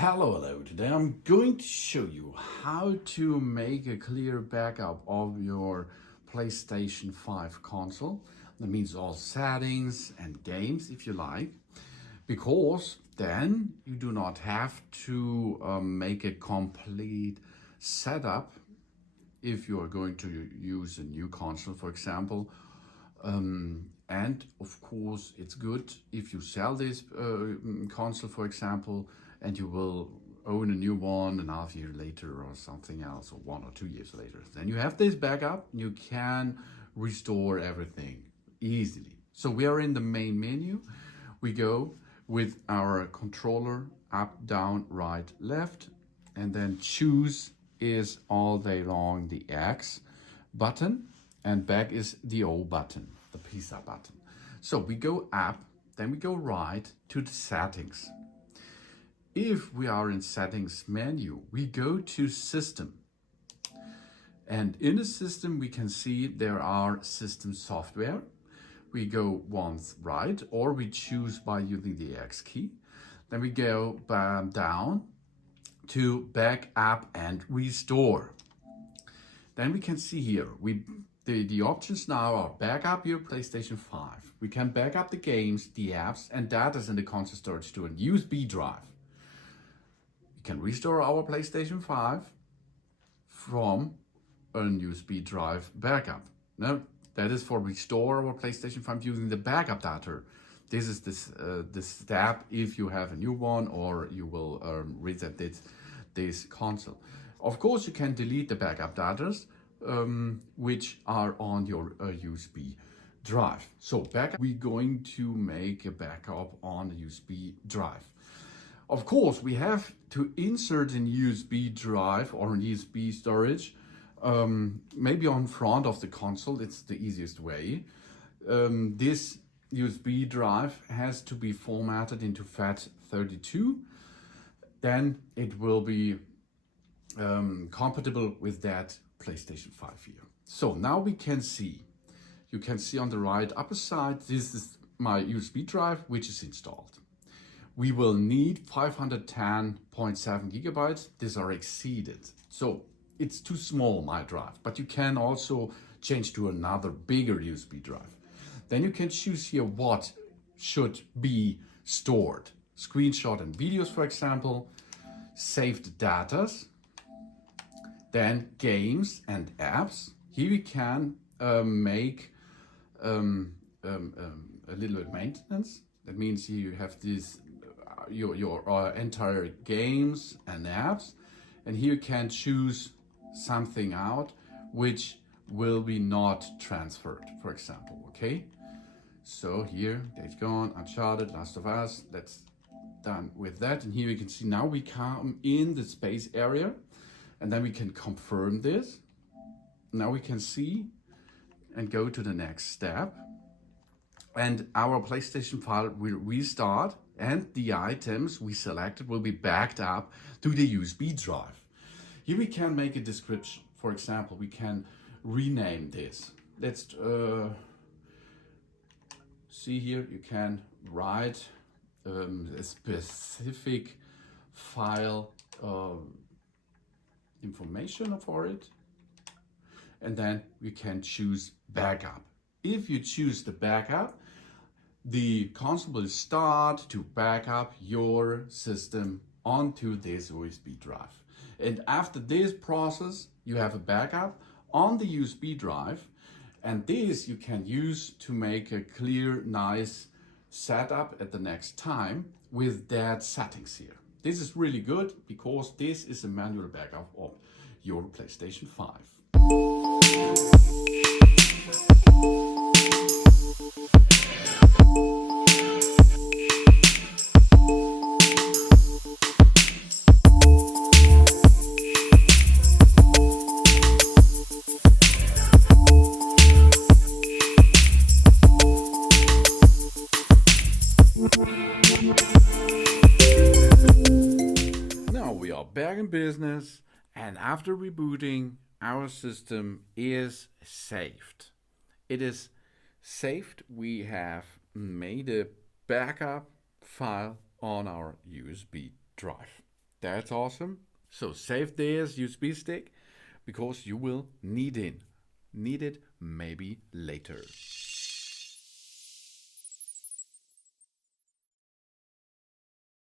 Hello. Today I'm going to show you how to make a clear backup of your PlayStation 5 console. That means all settings and games if you like, because then you do not have to make a complete setup if you are going to use a new console, for example. And of course, it's good if you sell this console, for example, and you will own a new one and a half year later or something else, or 1 or 2 years later. Then you have this backup, you can restore everything easily. So we are in the main menu. We go with our controller up, down, right, left, and then choose is all day long the X button, and back is the O button, the pizza button. So we go up, then we go right to the settings. If we are in settings menu, we go to system. And in the system, we can see there are system software. We go once right, or we choose by using the X key. Then we go down to backup and restore. Then we can see here, the options now are backup your PlayStation 5. We can back up the games, the apps, and data in the console storage to a USB drive. We can restore our PlayStation 5 from a USB drive backup. Now, that is for restore our PlayStation 5 using the backup data. This is this step if you have a new one or you will reset this console. Of course, you can delete the backup data which are on your USB drive. So backup, we're going to make a backup on a USB drive. Of course, we have to insert a USB drive or an USB storage, maybe on front of the console. It's the easiest way. This USB drive has to be formatted into FAT32. Then it will be compatible with that PlayStation 5 here. So now we can see, you can see on the right upper side, this is my USB drive, which is installed. We will need 510.7 gigabytes. These are exceeded. So it's too small, my drive, but you can also change to another bigger USB drive. Then you can choose here what should be stored. Screenshot and videos, for example, saved datas, then games and apps. Here we can make a little bit maintenance. That means here you have this your entire games and apps, and here you can choose something out which will be not transferred, for example. Okay, so here Days Gone, Uncharted, Last of Us, that's done with that. And here you can see now we come in the space area, and then we can confirm this. Now we can see and go to the next step, and our PlayStation file will restart, and the items we selected will be backed up to the USB drive. Here we can make a description. For example, we can rename this. Let's see here, you can write a specific file information for it, and then we can choose backup. If you choose the backup, the console will start to back up your system onto this USB drive. And after this process, you have a backup on the USB drive, and this you can use to make a clear, nice setup at the next time with that settings here. This is really good because this is a manual backup of your PlayStation 5. Now we are back in business, and after rebooting, our system is saved. It is saved. We have made a backup file on our USB drive. That's awesome. So save this USB stick because you will need it maybe later.